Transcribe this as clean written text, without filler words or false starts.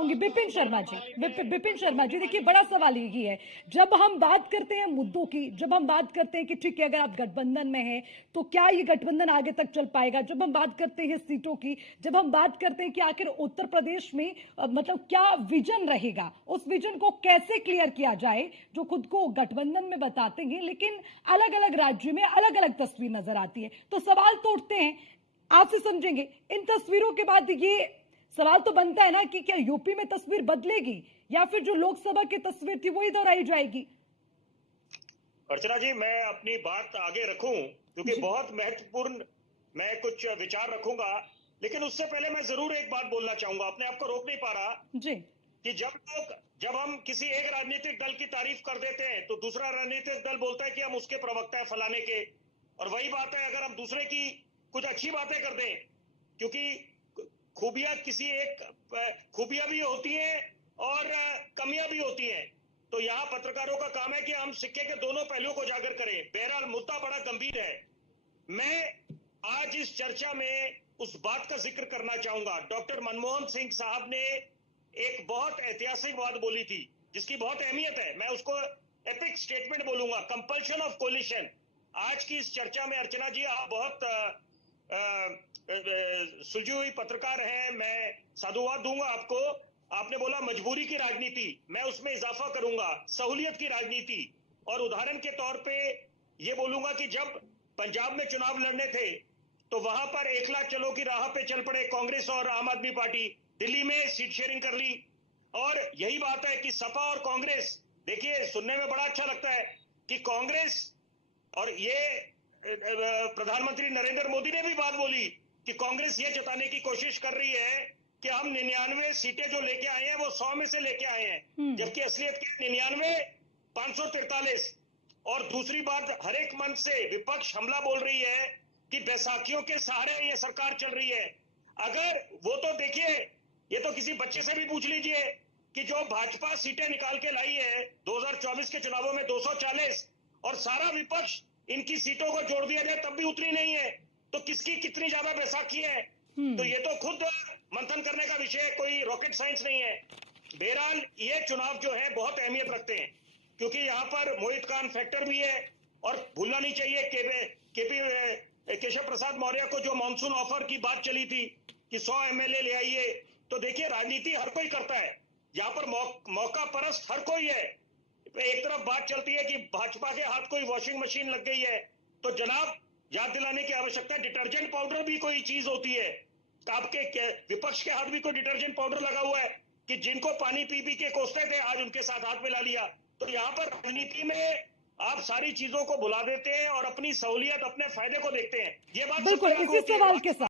चाहूंगी बिपिन शर्मा जी। बिपिन शर्मा जी, देखिए बड़ा सवाल ये है, जब हम बात करते हैं मुद्दों की, जब हम बात करते हैं कि ठीक है अगर आप गठबंधन में हैं तो क्या ये गठबंधन आगे तक चल पाएगा, जब हम बात करते हैं सीटों की, जब हम बात करते हैं कि आखिर उत्तर प्रदेश में मतलब क्या विजन रहेगा, उस विजन को कैसे क्लियर किया जाए, जो खुद को गठबंधन में बताते हैं लेकिन अलग अलग राज्यों में अलग अलग तस्वीर नजर आती है, तो सवाल तो उठते हैं, आपसे समझेंगे इन तस्वीरों के बाद ये सवाल तो बनता है ना कि क्या यूपी में तस्वीर बदलेगी या फिर जो लोकसभा की तस्वीर थी वही दोहराई जाएगी। अर्चना जी, मैं अपनी बात आगे रखूं क्योंकि बहुत महत्वपूर्ण मैं कुछ विचार रखूंगा, लेकिन उससे पहले मैं जरूर एक बात बोलना चाहूंगा, अपने आप को रोक नहीं पा रहा जी। कि जब हम किसी एक राजनीतिक दल की तारीफ कर देते हैं तो दूसरा राजनीतिक दल बोलता है कि हम उसके प्रवक्ता है फलाने के, और वही बात है अगर हम दूसरे की कुछ अच्छी बातें कर दें, क्योंकि खूबियां किसी एक खूबियां भी होती हैं और कमियां भी होती हैं, तो यहाँ पत्रकारों का काम है कि हम सिक्के के दोनों पहलुओं को उजागर करें। बहरहाल मुद्दा बड़ा गंभीर है। मैं आज इस चर्चा में उस बात का जिक्र करना चाहूंगा, डॉक्टर मनमोहन सिंह साहब ने एक बहुत ऐतिहासिक बात बोली थी जिसकी बहुत अहमियत है, मैं उसको एपिक स्टेटमेंट बोलूंगा, कंपल्शन ऑफ कोलिशन। आज की इस चर्चा में अर्चना जी आप बहुत सुलझी हुई पत्रकार हैं, मैं साधुवाद दूंगा आपको। आपने बोला मजबूरी की राजनीति, मैं उसमें इजाफा करूंगा सहूलियत की राजनीति, और उदाहरण के तौर पे ये बोलूंगा कि जब पंजाब में चुनाव लड़ने थे तो वहां पर 1 लाख चलो की राह पे चल पड़े कांग्रेस और आम आदमी पार्टी, दिल्ली में सीट शेयरिंग कर ली, और यही बात है कि सपा और कांग्रेस, देखिए सुनने में बड़ा अच्छा लगता है कि कांग्रेस, और ये प्रधानमंत्री नरेंद्र मोदी ने भी बात बोली कि कांग्रेस ये जताने की कोशिश कर रही है कि हम 99 सीटें जो लेके आए हैं वो 100 में से लेके आए हैं, जबकि असलियत क्या 99 543। और दूसरी बात, हर एक मंच से विपक्ष हमला बोल रही है कि बैसाखियों के सहारे ये सरकार चल रही है। अगर वो तो देखिए, ये तो किसी बच्चे से भी पूछ लीजिए कि जो भाजपा सीटें निकाल के लाई है 2024 के चुनावों में 240, और सारा विपक्ष इनकी सीटों को जोड़ दिया जाए तब भी उतरी नहीं है, तो किसकी कितनी ज्यादा बैसाखी है। तो ये तो खुद मंथन करने का विषय है, कोई रॉकेट साइंस नहीं है। बहरहाल ये चुनाव जो है बहुत अहमियत रखते हैं क्योंकि यहाँ पर मोहित खान फैक्टर भी है, और भूलना नहीं चाहिए केशव प्रसाद मौर्य को जो मानसून ऑफर की बात चली थी कि 100 एमएलए ले आइए, तो देखिए राजनीति हर कोई करता है, यहाँ पर मौका परस्त हर कोई है। एक तरफ बात चलती है कि भाजपा के हाथ कोई वॉशिंग मशीन लग गई है, तो जनाब याद दिलाने की आवश्यकता है डिटर्जेंट पाउडर भी कोई चीज होती है, तो आपके विपक्ष के हाथ भी कोई डिटर्जेंट पाउडर लगा हुआ है कि जिनको पानी पी पी के कोसते थे आज उनके साथ हाथ मिला लिया। तो यहाँ पर राजनीति में आप सारी चीजों को भुला देते हैं और अपनी सहूलियत अपने फायदे को देखते हैं, ये बात बिल्कुल इसी सवाल के साथ